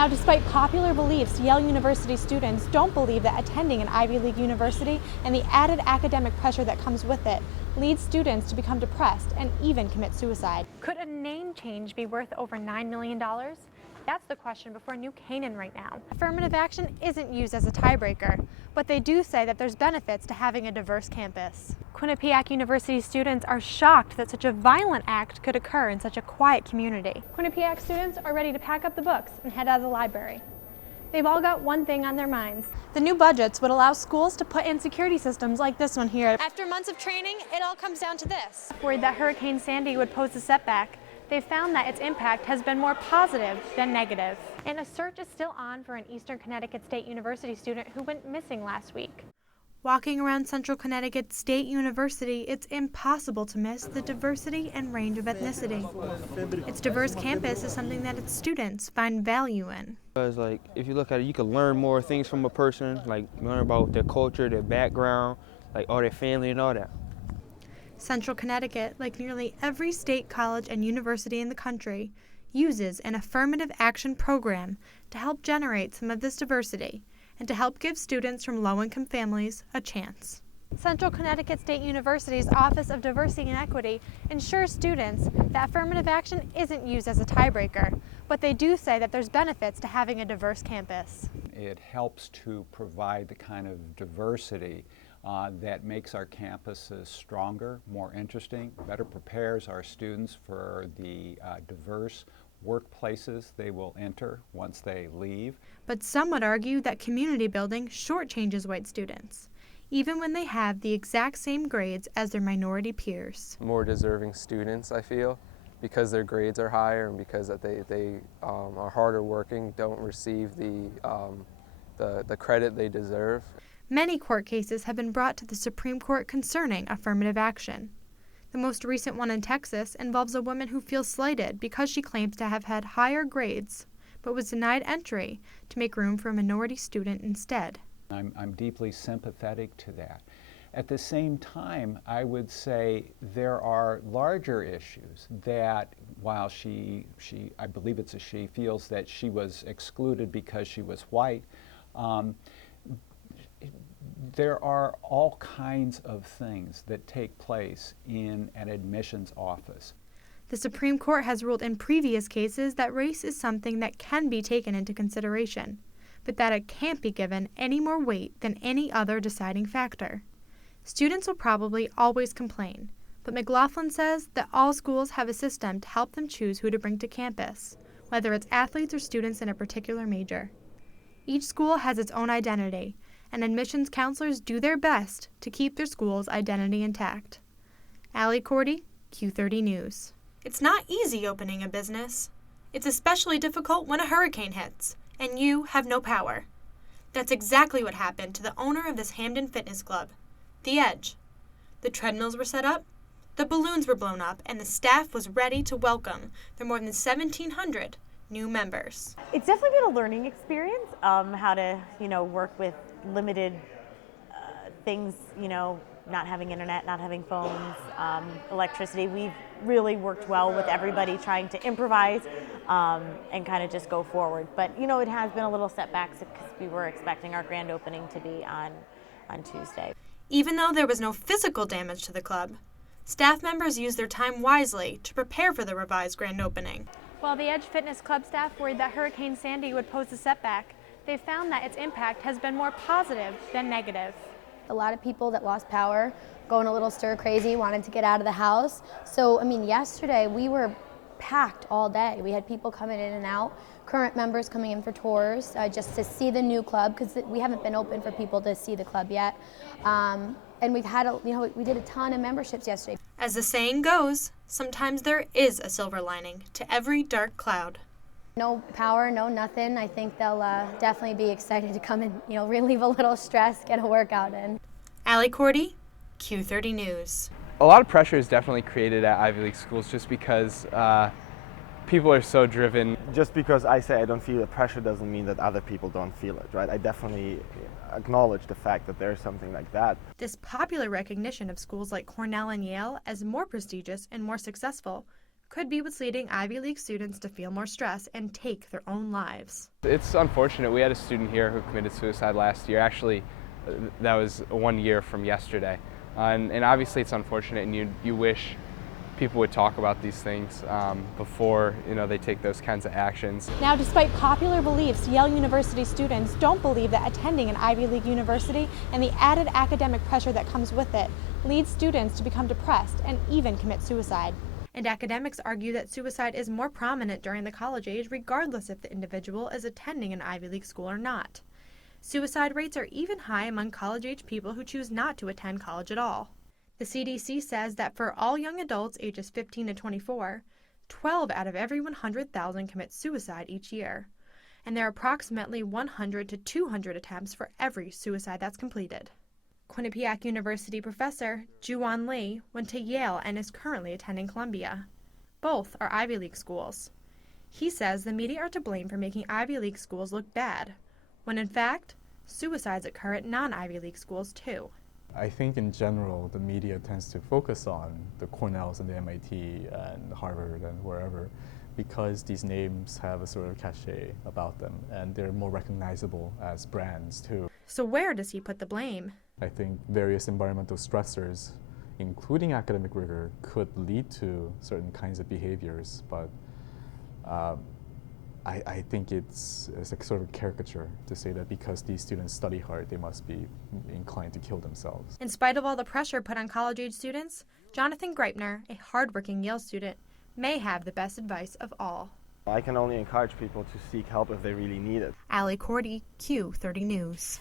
Now, despite popular beliefs, Yale University students don't believe that attending an Ivy League university and the added academic pressure that comes with it leads students to become depressed and even commit suicide. Could a name change be worth over $9 million? That's the question before New Canaan right now. Affirmative action isn't used as a tiebreaker, but they do say that there's benefits to having a diverse campus. Quinnipiac University students are shocked that such a violent act could occur in such a quiet community. Quinnipiac students are ready to pack up the books and head out of the library. They've all got one thing on their minds. The new budgets would allow schools to put in security systems like this one here. After months of training, it all comes down to this. Worried that Hurricane Sandy would pose a setback, they've found that its impact has been more positive than negative. And a search is still on for an Eastern Connecticut State University student who went missing last week. Walking around Central Connecticut State University, it's impossible to miss the diversity and range of ethnicity. Its diverse campus is something that its students find value in. Because if you look at it, you can learn more things from a person, learn about their culture, their background, all their family and all that. Central Connecticut, like nearly every state college and university in the country, uses an affirmative action program to help generate some of this diversity and to help give students from low-income families a chance. Central Connecticut State University's Office of Diversity and Equity ensures students that affirmative action isn't used as a tiebreaker, but they do say that there's benefits to having a diverse campus. It helps to provide the kind of diversity that makes our campuses stronger, more interesting, better prepares our students for the diverse workplaces they will enter once they leave. But some would argue that community building shortchanges white students, even when they have the exact same grades as their minority peers. More deserving students, I feel, because their grades are higher and because that they are harder working, don't receive the credit they deserve. Many court cases have been brought to the Supreme Court concerning affirmative action. The most recent one in Texas involves a woman who feels slighted because she claims to have had higher grades, but was denied entry to make room for a minority student instead. I'm deeply sympathetic to that. At the same time, I would say there are larger issues that while I believe it's a she, feels that she was excluded because she was white, there are all kinds of things that take place in an admissions office. The Supreme Court has ruled in previous cases that race is something that can be taken into consideration, but that it can't be given any more weight than any other deciding factor. Students will probably always complain, but McLaughlin says that all schools have a system to help them choose who to bring to campus, whether it's athletes or students in a particular major. Each school has its own identity, and admissions counselors do their best to keep their school's identity intact. Alexandra Cordi, Q30 News. It's not easy opening a business. It's especially difficult when a hurricane hits, and you have no power. That's exactly what happened to the owner of this Hamden Fitness Club, The Edge. The treadmills were set up, the balloons were blown up, and the staff was ready to welcome their more than 1,700 new members. It's definitely been a learning experience, how to, work with limited things, not having internet, not having phones, electricity. We've really worked well with everybody trying to improvise and kind of just go forward. But, it has been a little setback because we were expecting our grand opening to be on Tuesday. Even though there was no physical damage to the club, staff members used their time wisely to prepare for the revised grand opening. While the Edge Fitness Club staff worried that Hurricane Sandy would pose a setback, they found that its impact has been more positive than negative. A lot of people that lost power, going a little stir crazy, wanted to get out of the house. So, yesterday we were packed all day. We had people coming in and out, current members coming in for tours, just to see the new club, because we haven't been open for people to see the club yet. And we've had, we did a ton of memberships yesterday. As the saying goes, sometimes there is a silver lining to every dark cloud. No power, no nothing. I think they'll definitely be excited to come and, relieve a little stress, get a workout in. Alexandra Cordi, Q30 News. A lot of pressure is definitely created at Ivy League schools just because people are so driven. Just because I say I don't feel the pressure doesn't mean that other people don't feel it, right? I definitely acknowledge the fact that there's something like that. This popular recognition of schools like Cornell and Yale as more prestigious and more successful could be what's leading Ivy League students to feel more stress and take their own lives. It's unfortunate. We had a student here who committed suicide last year. Actually, that was 1 year from yesterday. And obviously it's unfortunate, and you wish people would talk about these things before they take those kinds of actions. Now, despite popular beliefs, Yale University students don't believe that attending an Ivy League university and the added academic pressure that comes with it leads students to become depressed and even commit suicide. And academics argue that suicide is more prominent during the college age, regardless if the individual is attending an Ivy League school or not. Suicide rates are even high among college-age people who choose not to attend college at all. The CDC says that for all young adults ages 15 to 24, 12 out of every 100,000 commit suicide each year. And there are approximately 100 to 200 attempts for every suicide that's completed. Quinnipiac University professor Juan Lee went to Yale and is currently attending Columbia. Both are Ivy League schools. He says the media are to blame for making Ivy League schools look bad, when in fact, suicides occur at non-Ivy League schools too. I think in general, the media tends to focus on the Cornells and the MIT and Harvard and wherever, because these names have a sort of cachet about them and they're more recognizable as brands too. So where does he put the blame? I think various environmental stressors, including academic rigor, could lead to certain kinds of behaviors, but I think it's a sort of caricature to say that because these students study hard, they must be inclined to kill themselves. In spite of all the pressure put on college-age students, Jonathan Greipner, a hardworking Yale student, may have the best advice of all. I can only encourage people to seek help if they really need it. Alexandra Cordi, Q30 News.